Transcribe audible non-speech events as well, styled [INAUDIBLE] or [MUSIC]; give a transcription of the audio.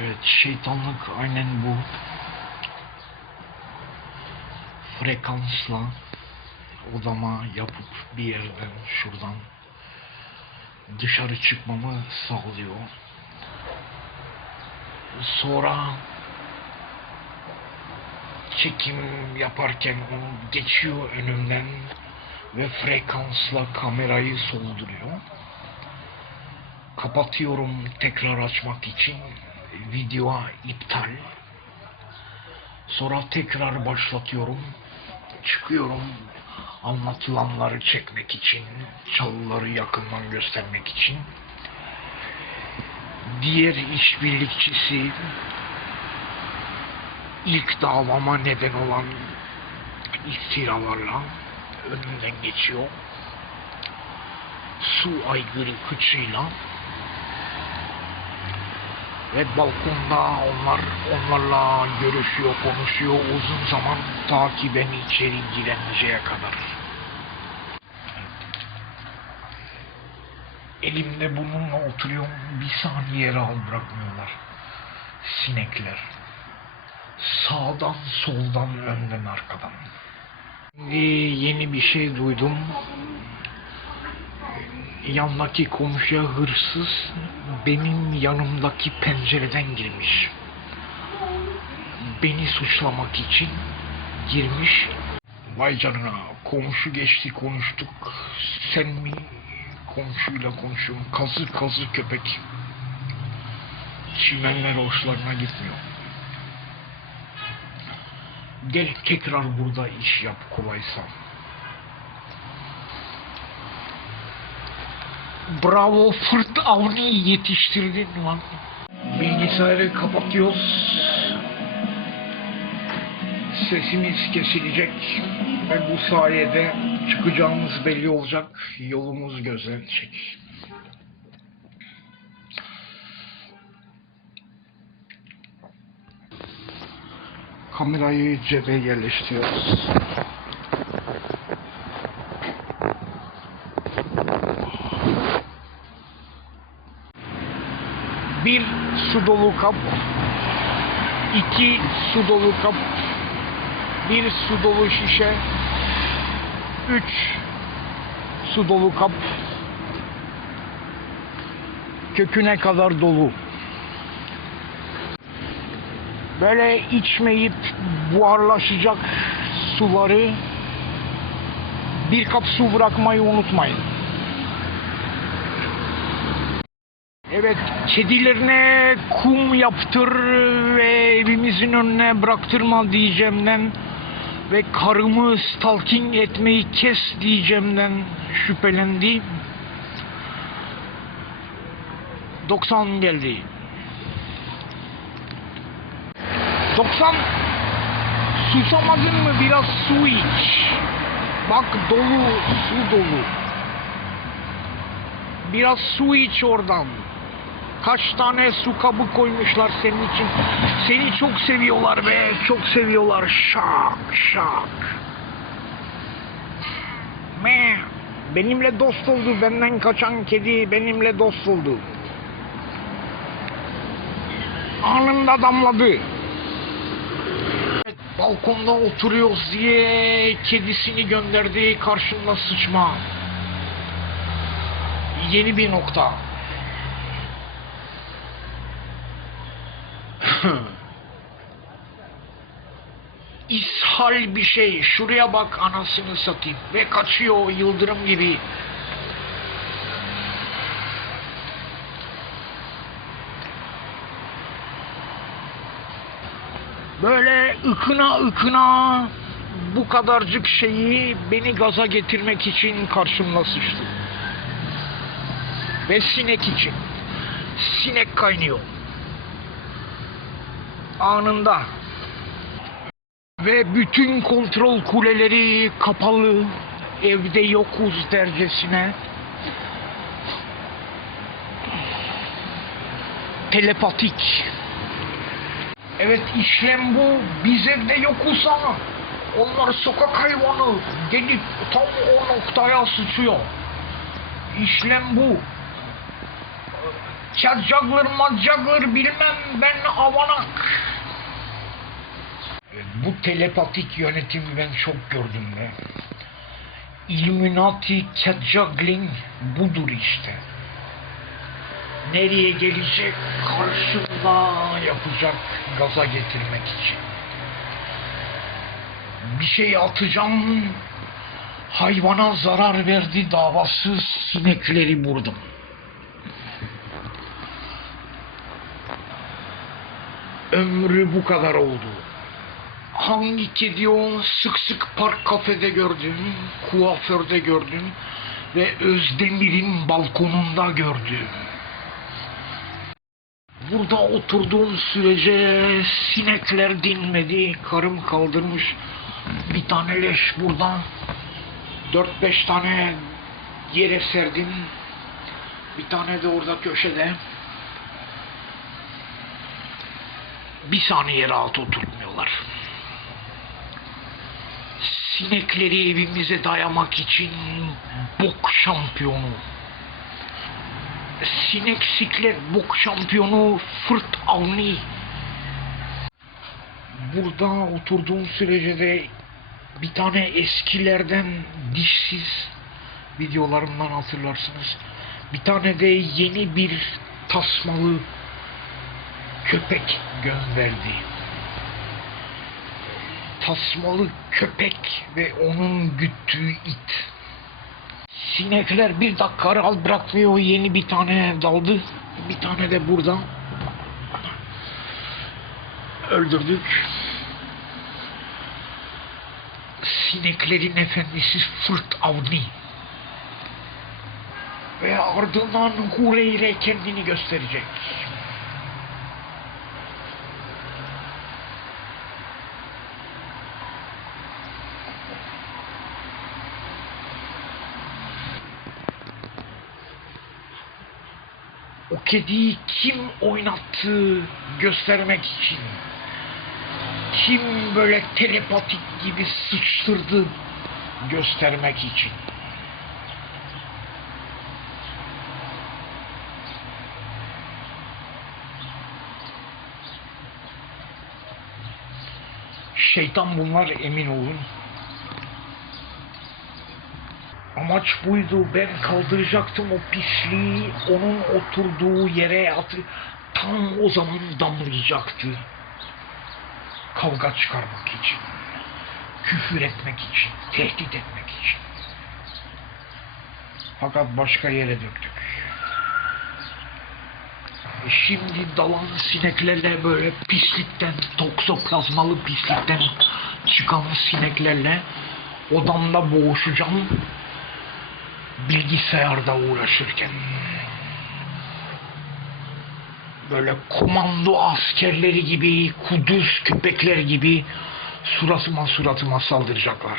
Evet şeytanlık aynen bu. Frekansla odama yapıp bir yerden şuradan dışarı çıkmamı sağlıyor. Sonra çekim yaparken o geçiyor önümden ve frekansla kamerayı solduruyor. Kapatıyorum tekrar açmak için. Video iptal. Sonra tekrar başlatıyorum. Çıkıyorum. Anlatılanları çekmek için, çalıları yakından göstermek için. Diğer işbirlikçisi ilk davama neden olan iftiralarla önümden geçiyor. Su aygırı kıçıyla ve balkonda onlar onlarla görüşüyor, konuşuyor uzun zaman ta ki ben içeri girenceye kadar. Elimde bununla oturuyorum, bir saniye rahat bırakmıyorlar. Sinekler. Sağdan, soldan, önden, arkadan. Şimdi yeni bir şey duydum. Yandaki komşuya hırsız benim yanımdaki pencereden girmiş. Beni suçlamak için girmiş. Vay canına komşu geçti konuştuk. Sen mi komşuyla konuşuyorsun? Kazı kazı köpek. Çimenler hoşlarına gitmiyor. Gel tekrar burada iş yap kolaysa. Bravo fırt avni yetiştirdin lan. Bilgisayarı kapatıyoruz. Sesimiz kesilecek ve bu sayede çıkacağımız belli olacak. Yolumuz gözlenecek. Kamerayı cebe yerleştiriyoruz. Bir su dolu kap, iki su dolu kap, bir su dolu şişe, üç su dolu kap, köküne kadar dolu. Böyle içmeyip buharlaşacak suları bir kap su bırakmayı unutmayın. Evet, kedilerine kum yaptır ve evimizin önüne bıraktırma diyeceğimden ve karımı stalking etmeyi kes diyeceğimden şüphelendi. 90 geldi. 90 susamadın mı biraz su iç. Bak dolu, su dolu. Biraz su iç oradan. Kaç tane su kabı koymuşlar senin için. Seni çok seviyorlar be. Çok seviyorlar. Şak şak. Me. Benimle dost oldu. Benden kaçan kedi benimle dost oldu. Anında damladı. Evet, balkonda oturuyoruz diye kedisini gönderdi karşında sıçma. Yeni bir nokta. [COUGHS] İshal bir şey. Şuraya bak anasını satayım. Ve kaçıyor yıldırım gibi. Böyle ıkına ıkına bu kadarcık şeyi beni gaza getirmek için karşımda sıçtı. Ve sinek için. Sinek kaynıyor. Anında. Ve bütün kontrol kuleleri kapalı. Evde yokuz dercesine. Telepatik. Evet işlem bu. Biz evde yokuz ama onlar sokak hayvanı. Gelip tam o noktaya sıçıyor. İşlem bu. Çarcagır macagır bilmem ben avanak. Bu telepatik yönetimi ben çok gördüm be. Illuminati Cacagling budur işte. Nereye gelecek karşında yapacak gaza getirmek için. Bir şey atacağım hayvana zarar verdi davası sinekleri vurdum. Ömrü bu kadar oldu. Hangi kedi o sık sık park kafede gördüm, kuaförde gördüm ve Özdemir'in balkonunda gördüm. Burada oturduğum sürece sinekler dinmedi, karım kaldırmış bir tane leş burada, dört beş tane yere serdim, bir tane de orada köşede. Bir saniye rahat oturtmuyorlar. Sinekleri evimize dayamak için bok şampiyonu. Sinek siklet bok şampiyonu Fırt Avni. Burada oturduğum sürece de bir tane eskilerden dişsiz videolarımdan hatırlarsınız. Bir tane de yeni bir tasmalı köpek gönderdi. Tasmalı köpek ve onun güttüğü it. Sinekler bir dakika rahat bırakmıyor. Yeni bir tane daldı. Bir tane de burada. Öldürdük. Sineklerin efendisi Fırt Avni. Ve ardından Hureyre kendini gösterecek. O kediyi kim oynattı göstermek için. Kim böyle telepatik gibi sıçtırdı göstermek için. Şeytan bunlar emin olun. Amaç buydu. Ben kaldıracaktım o pisliği. Onun oturduğu yere atı tam o zaman damlayacaktı. Kavga çıkarmak için. Küfür etmek için. Tehdit etmek için. Fakat başka yere döktük. E Şimdi dalan sineklerle böyle pislikten, toksoplazmalı pislikten çıkan sineklerle odamda boğuşacağım bilgisayarda uğraşırken böyle komando askerleri gibi, kuduz köpekler gibi suratıma suratıma saldıracaklar.